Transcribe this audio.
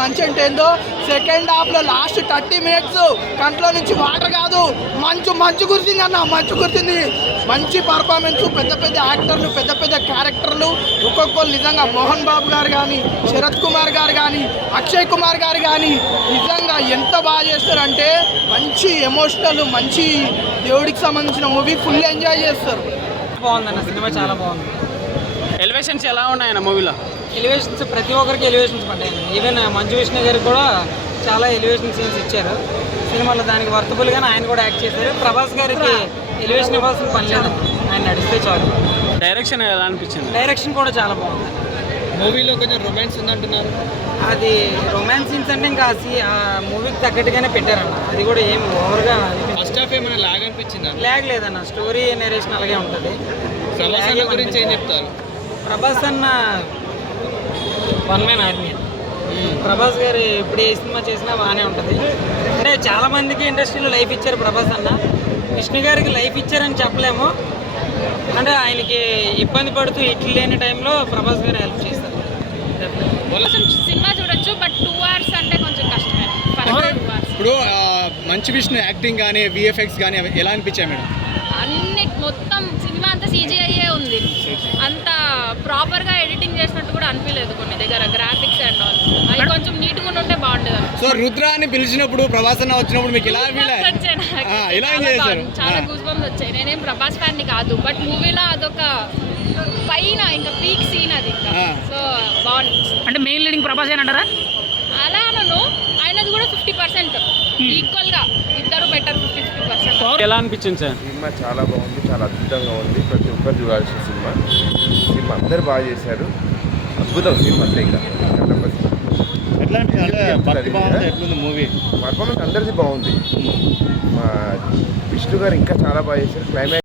మంచి అంటే ఏందో సెకండ్ హాఫ్లో లాస్ట్ 30 minutes కంట్లో నుంచి వాటర్ కాదు మంచు కురిసింది అన్న, మంచు కురిసింది. మంచి పర్ఫార్మెన్స్, పెద్ద పెద్ద యాక్టర్లు, పెద్ద పెద్ద క్యారెక్టర్లు, ఒక్కొక్కరు నిజంగా మోహన్ బాబు గారు కానీ, శరత్ కుమార్ గారు కానీ, అక్షయ్ కుమార్ గారు కానీ నిజంగా ఎంత బాగా చేస్తారంటే మంచి ఎమోషనల్, మంచి దేవుడికి సంబంధించిన మూవీ, ఫుల్ ఎంజాయ్ చేస్తారు. బాగుందన్న సినిమా, చాలా బాగుంది. ఎలివేషన్స్ ఎలా ఉన్నాయన్న మూవీలో? ఎలివేషన్స్ ప్రతి ఒక్కరికి ఎలివేషన్స్ పడ్డాయి. ఈవెన్ మంచు విష్ణు గారికి కూడా చాలా ఎలివేషన్ సీన్స్ ఇచ్చారు సినిమాలో. దానికి వర్తబుల్గానే ఆయన కూడా యాక్ట్ చేశారు. ప్రభాస్ గారికి ఎలివేషన్ ఇవ్వాల్సిన పని లేదు, ఆయన నడిస్తే చాలు. డైరెక్షన్ ఎలా అనిపించింది? డైరెక్షన్ కూడా చాలా బాగుంది. మూవీలో కొంచెం రొమాన్స్ ఉందంటున్నారు. అది రొమాన్స్ సీన్స్ అంటే ఇంకా ఆ మూవీకి తగ్గట్టుగానే పెట్టారన్న. అది కూడా ఏం ఓవర్గా ఫస్ట్ హాఫ్ ఏమైనా లాగ్ అనిపించిందా? లాగ్ లేదన్న, స్టోరీ నెరేషన్ అలాగే ఉంటుంది. ప్రభాస్ అన్న గురించి ఏం చెప్తారు? ప్రభాస్ అన్న వన్ మ్యాన్ ఆర్మీ. ప్రభాస్ గారు ఇప్పుడు ఏ సినిమా చేసినా బాగానే ఉంటుంది. అంటే చాలా మందికి ఇండస్ట్రీలో లైఫ్ ఇచ్చారు ప్రభాస్ అన్న. విష్ణు గారికి లైఫ్ ఇచ్చారని చెప్పలేము. అంటే ఆయనకి ఇబ్బంది పడుతూ ఇట్లు లేని టైంలో ప్రభాస్ గారు హెల్ప్ చేస్తారు. సినిమా చూడొచ్చు, బట్ 2 hours అంటే కొంచెం కష్టమే. ఇప్పుడు మంచు విష్ణు యాక్టింగ్ కానీ విఎఫ్ఎక్స్ కానీ ఎలా అనిపించాయి మేడం? అన్ని మొత్తం సినిమా అంతా CGI ఉంది. అంత ప్రాపర్గా ఎడిటింగ్ చేసినట్టు కూడా అనిపించలేదు కొన్ని దగ్గర. గ్రాఫిక్స్ అండ్ ఆల్ అవి కొంచెం నీట్గా ఉంటే బాగుండేది. సో రుద్ర అని పిలిచినప్పుడు, ప్రభాస్ అన్న వచ్చినప్పుడు మీకు ఎలా ఫీల్ చాలా గూస్ బంప్స్ వచ్చాయి. నేనేం ప్రభాస్ ఫ్యాన్ ని కాదు, బట్ మూవీలో అదొక పైన ఇంకా పీక్ సీన్ అది. సో బాగుంది. అంటే మెయిన్ లీడింగ్ ప్రభాస్ అంటారా? అలా అనను, ఆయనది కూడా 50% ఈక్వల్ గా ఇద్దరు బెటర్. 50-50%. ఎలా అనిపించింది సార్? సినిమా చాలా బాగుంది, చాలా అద్భుతంగా ఉంది. ప్రతి ఒక్కరు చూడాల్సిన సినిమా. అందరు బాగా చేశారు, అద్భుతం సినిమా. అంతే ఇంకా మూవీ పర్ఫార్మెన్స్ అందరిది బాగుంది. మా విష్ణు గారు ఇంకా చాలా బాగా చేశారు. క్లైమాక్స్